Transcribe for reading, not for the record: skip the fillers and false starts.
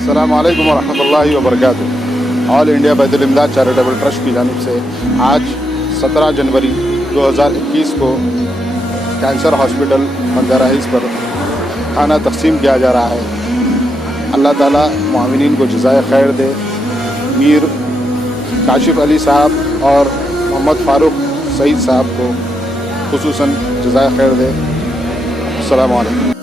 अस्सलाम वालेकुम वरहमतुल्लाहि वबरकातुहू। ऑल इंडिया बैतुल इमदाद चैरिटेबल ट्रस्ट की जानिब से आज 17 जनवरी 2021 को कैंसर हॉस्पिटल बंजारा हिल्स पर खाना तकसीम किया जा रहा है। अल्लाह ताला मुआविनीन को जज़ाए खैर दे। मीर काशिफ अली साहब और मोहम्मद फ़ारूक सईद साहब को खुसूसन जज़ाए खैर दे। अस्सलामु अलैकुम।